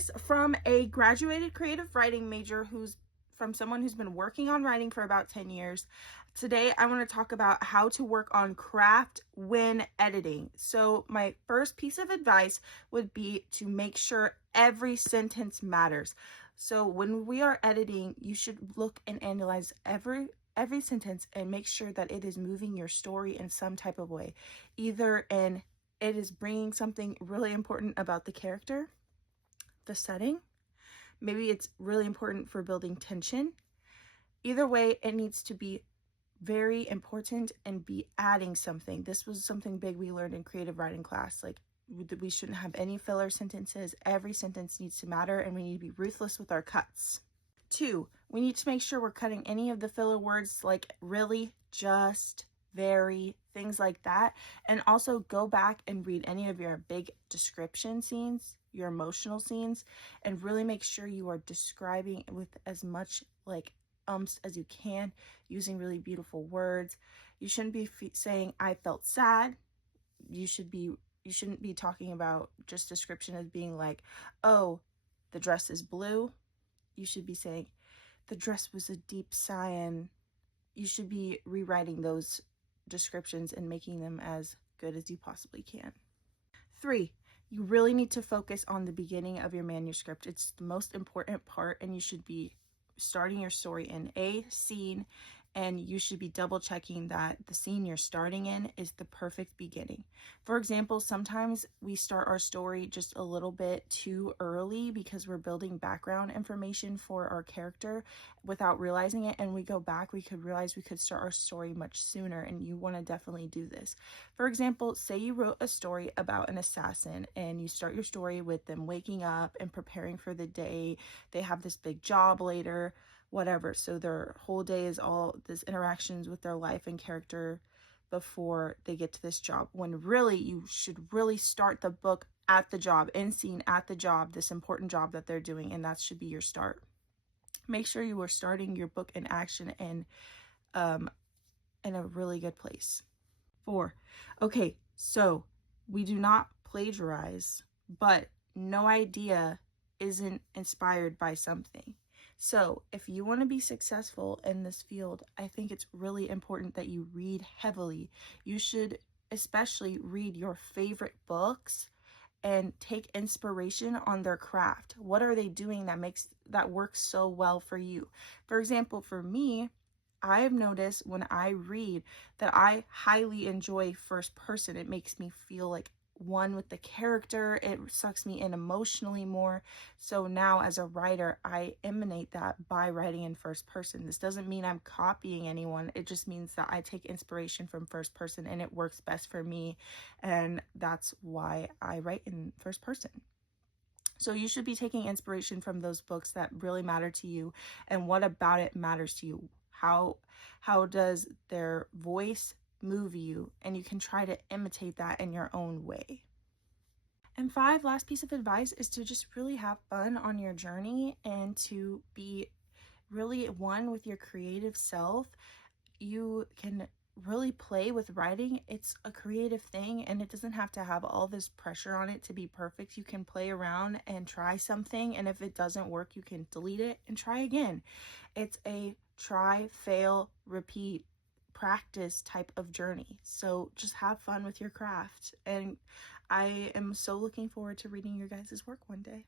this from a graduated creative writing major from someone who's been working on writing for about 10 years. Today, I want to talk about how to work on craft when editing. So my first piece of advice would be to make sure every sentence matters. So when we are editing, you should look and analyze every sentence and make sure that it is moving your story in some type of way. Either it is bringing something really important about the character, the setting. Maybe it's really important for building tension. Either way, it needs to be very important and be adding something. This was something big we learned in creative writing class. Like, we shouldn't have any filler sentences. Every sentence needs to matter, and we need to be ruthless with our cuts. 2, we need to make sure we're cutting any of the filler words like really, just, very, things like that. And also go back and read any of your big description scenes, your emotional scenes, and really make sure you are describing with as much like as you can, using really beautiful words. You shouldn't be saying I felt sad. You shouldn't be talking about just description as being like, oh, the dress is blue. You should be saying the dress was a deep cyan. You should be rewriting those descriptions and making them as good as you possibly can. 3, you really need to focus on the beginning of your manuscript. It's the most important part, and you should be starting your story in a scene, and you should be double checking that the scene you're starting in is the perfect beginning. For example, sometimes we start our story just a little bit too early because we're building background information for our character without realizing it, and we go back, we could realize we could start our story much sooner, and you want to definitely do this. For example, say you wrote a story about an assassin and you start your story with them waking up and preparing for the day. They have this big job later, whatever. So their whole day is all this interactions with their life and character before they get to this job, when really you should really start the book at the job, in scene at the job, this important job that they're doing, and that should be your start. Make sure you are starting your book in action and in a really good place. 4, okay, so we do not plagiarize, but no idea isn't inspired by something. So if you want to be successful in this field, I think it's really important that you read heavily. You should especially read your favorite books and take inspiration on their craft. What are they doing that works so well for you? For example, for me, I've noticed when I read that I highly enjoy first person. It makes me feel like one with the character. It sucks me in emotionally more. So now as a writer, I emanate that by writing in first person. This doesn't mean I'm copying anyone. It just means that I take inspiration from first person and it works best for me. And that's why I write in first person. So you should be taking inspiration from those books that really matter to you, and what about it matters to you. How does their voice move you? And you can try to imitate that in your own way. And 5, last piece of advice is to just really have fun on your journey and to be really one with your creative self. You can really play with writing. It's a creative thing, and it doesn't have to have all this pressure on it to be perfect. You can play around and try something, and if it doesn't work, you can delete it and try again. It's a try, fail, repeat, practice type of journey. So just have fun with your craft, and I am so looking forward to reading your guys' work one day.